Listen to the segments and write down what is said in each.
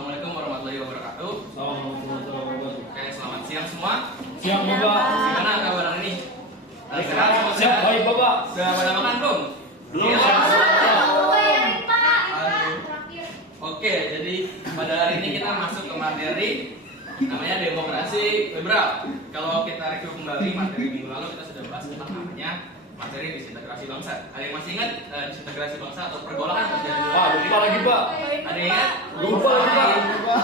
Assalamualaikum warahmatullahi wabarakatuh. Oke, selamat siang semua. Siang Bapak. Gimana kabar hari ini? Sehat? Siap, baik Bapak. Sudah pada makan belum? Belum. Iya. Aduh. Oke, jadi pada hari ini kita masuk ke materi namanya demokrasi liberal. Kalau kita review kembali materi minggu lalu kita sudah bahas tentang namanya materi disintegrasi bangsa. Ada yang masih ingat disintegrasi bangsa atau pergolakan terjadi? Lupa lagi Pak. Ada yang ingat? Lupa lagi Pak.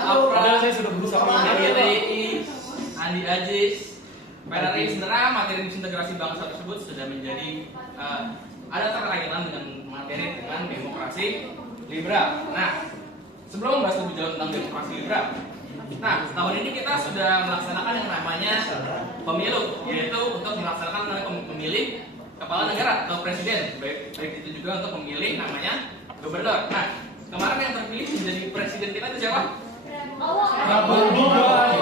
Padahal saya sudah berusaha mengingat. DPI, Andi Aziz, Ferrari, sebenarnya materi disintegrasi bangsa tersebut sudah menjadi ada keterkaitan dengan materi dengan demokrasi liberal. Nah, sebelum membahas lebih jauh tentang demokrasi liberal, nah tahun ini kita sudah melaksanakan yang namanya pemilu, yaitu untuk melaksanakan pemilih kepala negara atau presiden, baik itu juga untuk memilih namanya gubernur. Nah, kemarin yang terpilih menjadi presiden kita itu siapa? Prabowo Gibran.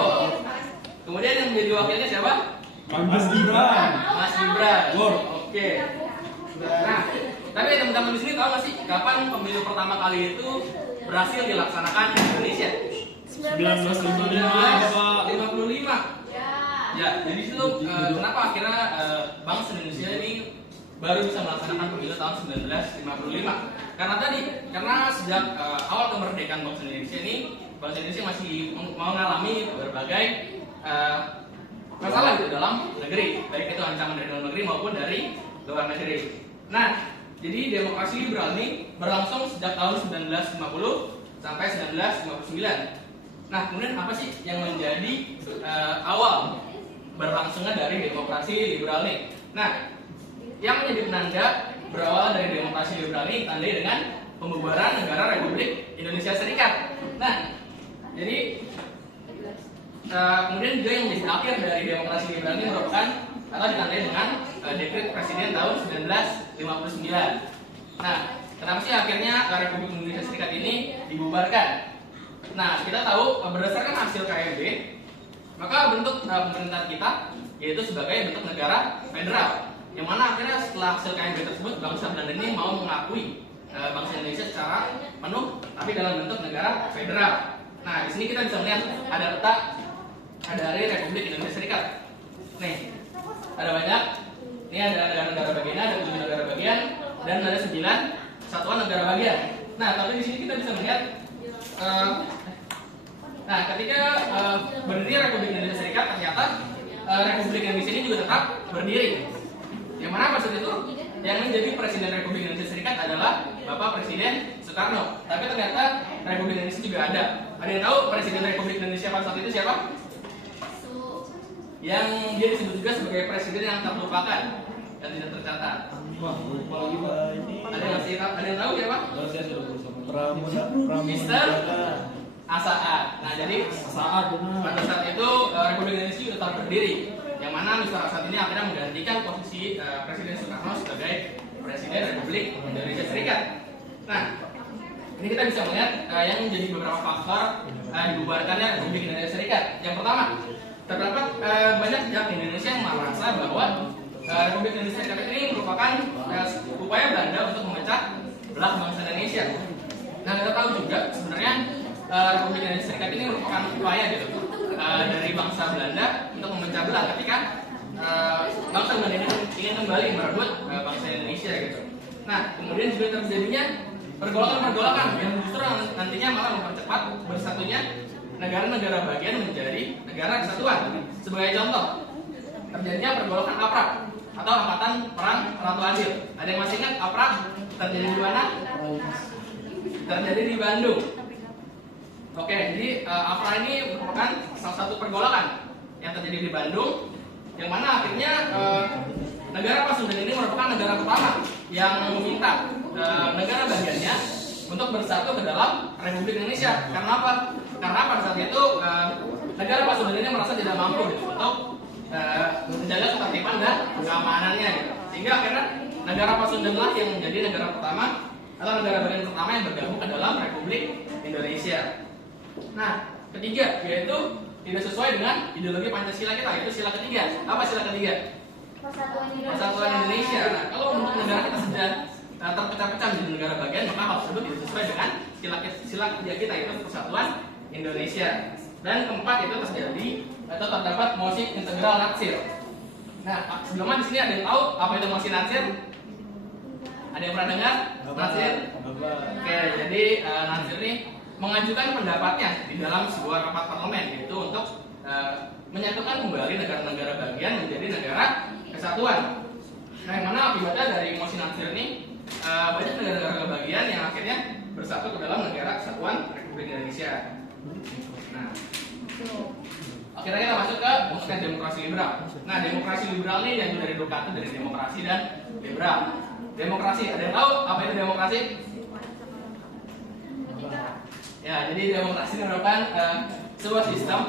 Kemudian yang menjadi wakilnya siapa? Mas Gibran. Mas Gibran. Wow. Oke. Nah, tapi teman-teman di sini tahu nggak sih kapan pemilu pertama kali itu berhasil dilaksanakan di Indonesia? 1955. Ya, jadi itu kenapa akhirnya bangsa Indonesia ini baru bisa melaksanakan pemilu tahun 1955? Karena sejak awal kemerdekaan bangsa Indonesia ini, bangsa Indonesia masih mengalami berbagai masalah di dalam negeri, baik itu ancaman dari dalam negeri maupun dari luar negeri. Nah, jadi demokrasi liberal ini berlangsung sejak tahun 1950 sampai 1959. Nah, kemudian apa sih yang menjadi awal berlangsungnya dari demokrasi liberal ini? Nah, yang menjadi penanda berawal dari demokrasi liberal ini tandai dengan pembubaran negara Republik Indonesia Serikat. Nah, jadi kemudian juga yang menjadi akhir dari demokrasi liberal ini merupakan atau ditandai dengan dekret presiden tahun 1959. Nah, kenapa sih akhirnya Republik Indonesia Serikat ini dibubarkan? Nah, kita tahu berdasarkan hasil KMB, maka bentuk pemerintahan kita yaitu sebagai bentuk negara federal, yang mana akhirnya setelah hasil KMB tersebut bangsa Belanda ini mau mengakui bangsa Indonesia secara penuh, tapi dalam bentuk negara federal. Nah, di sini kita bisa melihat ada peta dari Republik Indonesia Serikat. Nih, ada banyak. Ini ada negara-negara bagian, ada 7 negara bagian, dan ada 9 satuan negara bagian. Nah, tapi di sini kita bisa melihat. Nah, ketika berdiri Republik Indonesia Serikat, ternyata Republik Indonesia ini juga tetap berdiri. Yang mana pada saat itu yang menjadi Presiden Republik Indonesia Serikat adalah Bapak Presiden Soekarno. Tapi ternyata Republik Indonesia juga ada. Ada yang tahu Presiden Republik Indonesia pada saat itu siapa? Yang dia disebut juga sebagai presiden yang terlupakan, yang tidak tercatat. Wah, lupa lagi Pak. Ada yang tahu siapa? Saya sudah berusaha. Mister Asaat. Nah, jadi Saat benar. pada saat itu Republik Indonesia juga tetap berdiri, yang mana Mister Asaat ini akhirnya menggantikan posisi Presiden Soekarno sebagai Presiden Republik Indonesia Serikat. Nah, ini kita bisa melihat yang menjadi beberapa faktor dibubarkannya Republik Indonesia Serikat. Yang pertama, terdapat banyak pihak Indonesia yang merasa bahwa Republik Indonesia Serikat ini merupakan upaya Belanda untuk memecah belah bangsa Indonesia. Nah, kita tahu juga sebenarnya Republik Indonesia Serikat ini merupakan upaya gitu dari bangsa Belanda untuk memecah belah ketika bangsa Belanda ini ingin kembali merebut bangsa Indonesia gitu. Nah, kemudian juga terjadinya pergolakan-pergolakan yang justru nantinya malah mempercepat bersatunya negara-negara bagian menjadi negara kesatuan. Sebagai contoh, terjadinya pergolakan APRA atau Angkatan Perang Ratu Adil. Ada yang masih ingat APRA terjadi di mana? Terjadi di Bandung. Oke, jadi APRA ini merupakan salah satu pergolakan yang terjadi di Bandung, yang mana akhirnya negara Pasundan ini merupakan negara pertama yang meminta negara bagiannya untuk bersatu ke dalam Republik Indonesia. Karena apa? Karena pada saat itu negara Pasundan ini merasa tidak mampu gitu, untuk menjaga ketertiban dan keamanannya gitu. Sehingga akhirnya negara Pasundan lah yang menjadi negara pertama atau negara bagian pertama yang bergabung ke dalam Republik Indonesia. Nah, ketiga yaitu tidak sesuai dengan ideologi Pancasila kita, yaitu sila ketiga. Apa sila ketiga? Persatuan Indonesia. Nah, kalau untuk negara kita sudah terpecah-pecah menjadi negara bagian, maka hal tersebut tidak sesuai dengan sila ketiga kita, yaitu persatuan Indonesia. Dan keempat itu terjadi atau terdapat mosi integral natsir. Nah, sebelumnya di sini ada yang tahu apa itu mosi natsir? Ada yang pernah dengar? Natsir? Oke, jadi natsir ini mengajukan pendapatnya di dalam sebuah rapat parlemen, yaitu untuk menyatukan kembali negara-negara bagian menjadi negara kesatuan. Nah, yang mana akibatnya dari mosi natsir ini banyak negara-negara bagian yang akhirnya bersatu ke dalam negara kesatuan Republik Indonesia. Nah, akhirnya kita masuk ke konsep demokrasi liberal. Nah, demokrasi liberal ini yang dari dua kata, dari demokrasi dan liberal. Demokrasi, ada yang tahu apa itu demokrasi? Ya, jadi demokrasi merupakan sebuah sistem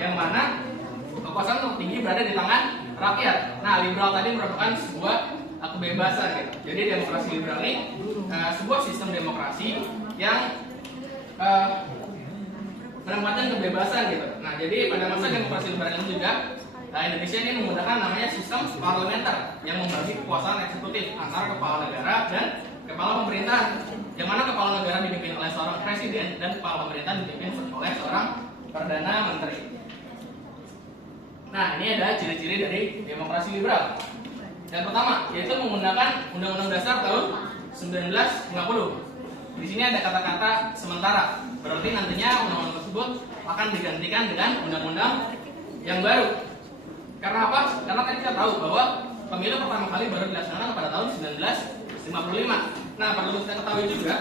yang mana kekuasaan tertinggi berada di tangan rakyat. Nah, liberal tadi merupakan sebuah kebebasan gitu. Jadi demokrasi liberal ini sebuah sistem demokrasi yang menempatkan kebebasan gitu. Nah, jadi pada masa demokrasi liberal ini juga Indonesia ini menggunakan namanya sistem parlementer yang membagi kekuasaan eksekutif antara kepala negara dan kepala pemerintahan. Yang mana kepala negara dipimpin oleh seorang presiden dan kepala pemerintahan dipimpin oleh seorang perdana menteri. Nah, ini ada ciri-ciri dari demokrasi liberal. Yang pertama, yaitu menggunakan Undang-Undang Dasar tahun 1950. Di sini ada kata-kata sementara. Berarti nantinya undang-undang tersebut akan digantikan dengan undang-undang yang baru. Karena apa? Karena tadi kita tahu bahwa pemilu pertama kali baru dilaksanakan pada tahun 1955. Nah, perlu kita ketahui juga,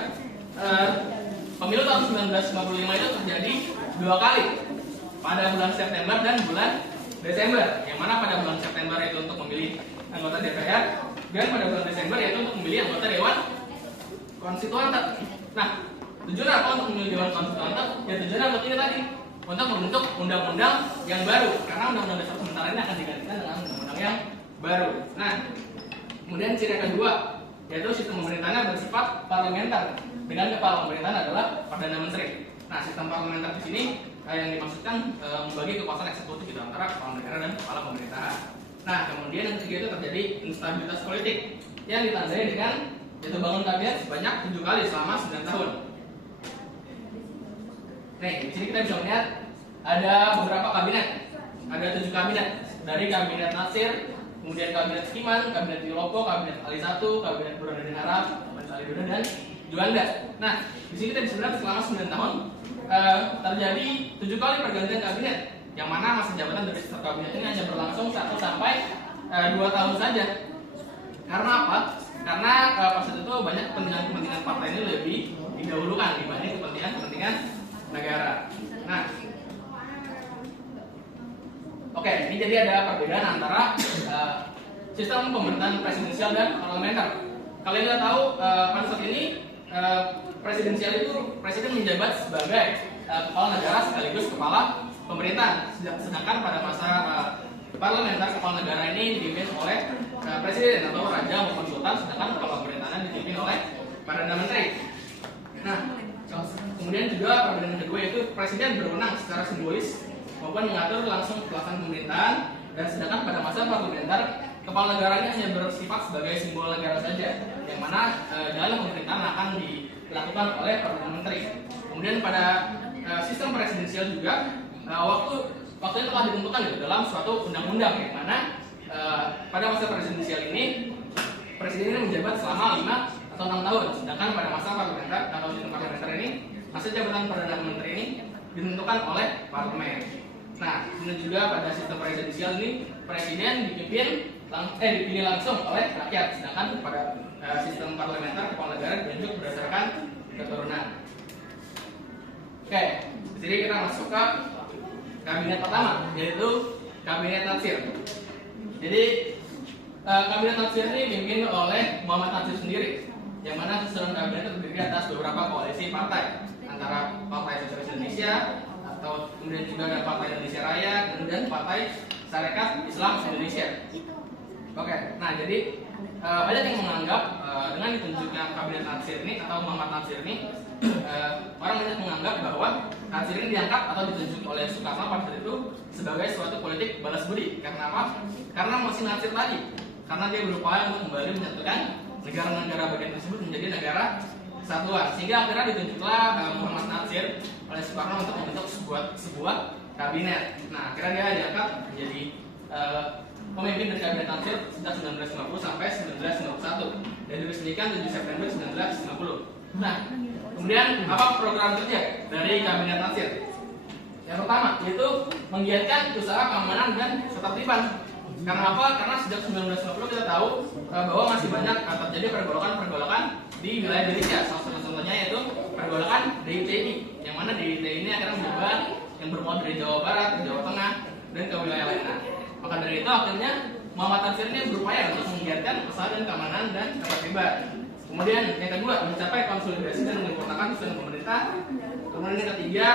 pemilu tahun 1955 itu terjadi dua kali, pada bulan September dan bulan Desember. Yang mana pada bulan September itu untuk memilih anggota DPR, dan pada bulan Desember yaitu untuk memilih anggota Dewan Konstituante. Nah, tujuan apa untuk memilih Dewan Konstituante? Ya tujuannya untuk ini tadi, untuk membentuk undang-undang yang baru. Karena undang-undang dasar sementara ini akan digantikan dengan undang-undang yang baru. Nah, kemudian ciri kedua, yaitu sistem pemerintahannya bersifat parlementer, dengan kepala pemerintahan adalah perdana menteri. Nah, sistem parlementer di sini yang dimaksudkan membagi kekuasaan eksekutif itu antara kepala negara dan kepala pemerintahan. Nah, kemudian yang ketiga itu terjadi instabilitas politik yang ditandai dengan yaitu bangun kabinet sebanyak 7 kali selama 9 tahun. Nih, di sini kita bisa melihat ada beberapa kabinet, ada 7 kabinet, dari kabinet Natsir, kemudian kabinet Skiman, kabinet Wilopo, kabinet Ali 1, kabinet Burhanuddin Haram, kabinet Ali Dodo dan Juanda. Nah, di sini kita bisa melihat selama 9 tahun terjadi 7 kali pergantian kabinet, yang mana masa jabatan dari setiap kabinet ini hanya berlangsung 1 sampai 2 tahun saja. Karena apa? Karena pas itu banyak kepentingan partai ini lebih didahulukan dibanding kepentingan negara. Nah, oke, ini jadi ada perbedaan antara sistem pemerintahan presidensial dan parlementer. Kalian nggak tahu pada saat ini presidensial itu presiden menjabat sebagai kepala negara sekaligus kepala pemerintahan, sedangkan pada masa parlementer kepala negara ini dipimpin oleh presiden atau raja maupun sultan, sedangkan kepala pemerintahan dipimpin oleh perdana menteri. Nah, kemudian juga perbedaan kedua yaitu presiden berwenang secara simbolis maupun mengatur langsung pelaksanaan pemerintahan, dan sedangkan pada masa parlementer kepala negara ini hanya bersifat sebagai simbol negara saja, yang mana dalam pemerintahan akan dilakukan oleh perdana menteri. Kemudian pada sistem presidensial juga waktunya telah ditentukan gitu, dalam suatu undang-undang, yang mana pada masa presidensial ini presiden ini menjabat selama 5 atau 6 tahun, sedangkan pada masa parlementer atau sistem parlementer ini masa jabatan perdana menteri ini ditentukan oleh parlemen. Nah, kemudian juga pada sistem presidensial ini presiden dipilih langsung oleh rakyat, sedangkan pada sistem parlementer kepala negara ditunjuk berdasarkan keturunan. Oke, di sini kita masuk ke kabinet pertama, yaitu kabinet Natsir. Jadi kabinet Natsir ini dipimpin oleh Muhammad Natsir sendiri, yang mana susunan kabinet terdiri atas beberapa koalisi partai, antara Partai Sosialis Indonesia, atau kemudian juga ada Partai Indonesia Raya, kemudian Partai Sarekat Islam Indonesia. Oke, nah jadi banyak yang menganggap dengan ditunjuknya kabinet Natsir ini atau Muhammad Natsir ini, orang banyak menganggap bahwa Natsir ini diangkat atau ditunjuk oleh Soekarno pada saat itu sebagai suatu politik balas budi. Karena apa? Karena masih Natsir tadi, karena dia berupaya untuk kembali menyatukan negara-negara bagian tersebut menjadi negara kesatuan. Sehingga akhirnya ditunjuklah Muhammad Natsir oleh Soekarno untuk membentuk sebuah kabinet. Nah, akhirnya dia diangkat menjadi pemimpin dari kabinet Natsir sejak 1950 sampai 1951 dan diresmikan 7 September 1950. Nah, kemudian apa program kerja dari kabinet Natsir? Yang pertama yaitu menggiatkan usaha keamanan dan ketertiban. Karena apa? Karena sejak 1950 kita tahu bahwa masih banyak terjadi pergolakan-pergolakan di wilayah Indonesia. Salah satu contohnya yaitu pergolakan DITI, yang mana DITI ini akhirnya menyebar yang bermula dari Jawa Barat, Jawa Tengah, dan ke wilayah lainnya. Maka dari itu akhirnya Muhammad Natsir ini berupaya untuk menggiatkan usaha dan keamanan dan ketertiban. Kemudian yang kedua, mencapai konsolidasi dan menyempurnakan sistem pemerintah. Kemudian yang ketiga,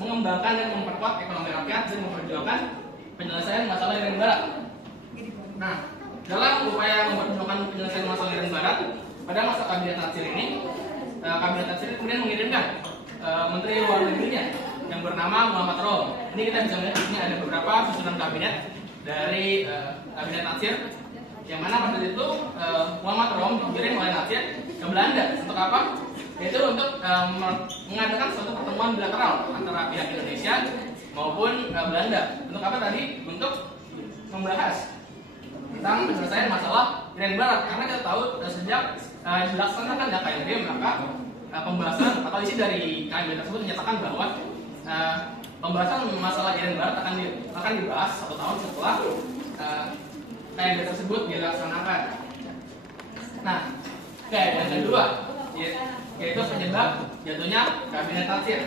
mengembangkan dan memperkuat ekonomi rakyat dan memperjuangkan penyelesaian masalah Irian Barat. Nah, dalam upaya memperjuangkan penyelesaian masalah Irian Barat, pada masa kabinet Natsir ini, kabinet Natsir kemudian mengirimkan menteri luar negerinya yang bernama Muhammad Rom. Ini kita bisa melihat di sini ada beberapa susunan kabinet dari kabinet Natsir, yang mana pada itu Muhammad Rom dikirim oleh Natsir ke Belanda untuk apa? Yaitu untuk mengadakan suatu pertemuan bilateral antara pihak Indonesia maupun Belanda. Untuk apa tadi? Untuk membahas tentang penyelesaian masalah Irian Barat. Karena kita tahu sejak dilaksanakan KMB, maka pembahasan atau isi dari KMB tersebut menyatakan bahwa pembahasan masalah Irian Barat akan dibahas 1 tahun setelah KMB tersebut dilaksanakan. Nah, yang kedua yaitu penyebab jatuhnya kabinet Natsir.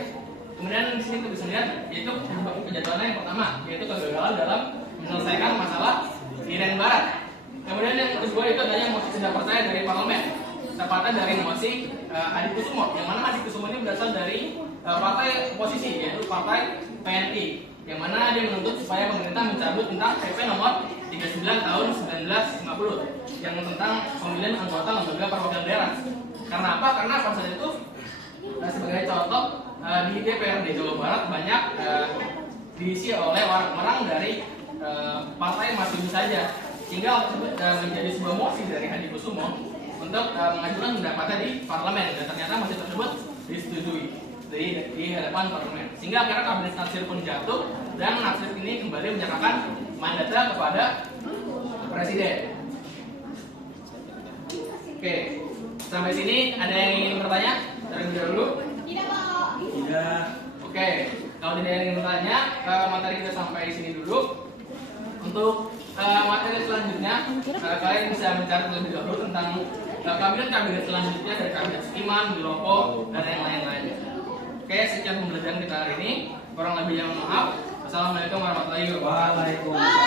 Kemudian di sini kita bisa lihat yaitu kejatuhannya yang pertama yaitu kegagalan dalam menyelesaikan masalah Irian Barat. Kemudian yang kedua itu adanya mosi tidak percaya dari parlemen, tepatnya dari mosi Hadikusumo, yang mana Hadikusumo ini berasal dari partai oposisi yaitu partai PNI, yang mana dia menuntut supaya pemerintah mencabut tentang PP nomor 39 tahun 1950 yang tentang pemilihan anggota lembaga perwakilan daerah. Karena apa? Karena pada saat itu sebagai contoh di DPRD Jawa Barat banyak diisi oleh orang-orang dari partai Masyumi saja, sehingga menjadi sebuah mosi dari Hadikusumo untuk mengajukan pendapatnya di parlemen, dan ternyata mosi tersebut disetujui di hadapan parlemen, sehingga akhirnya kabinet Natsir pun jatuh dan Natsir ini kembali menyerahkan mandatnya kepada presiden. Oke, sampai sini ada yang ingin bertanya? Terlebih dahulu? Tidak, Pak. Tidak. Oke, kalau tidak ada yang ingin bertanya, materi kita sampai di sini dulu. Untuk materi selanjutnya, kalian bisa mencari terlebih dahulu tentang kabinet-kabinet selanjutnya dari kabinet Skiman, Wilopo, dan yang lain-lainnya. Oke, sekian pembelajaran kita hari ini. Kurang lebih yang maaf. Assalamualaikum warahmatullahi wabarakatuh. Waalaikumsalam.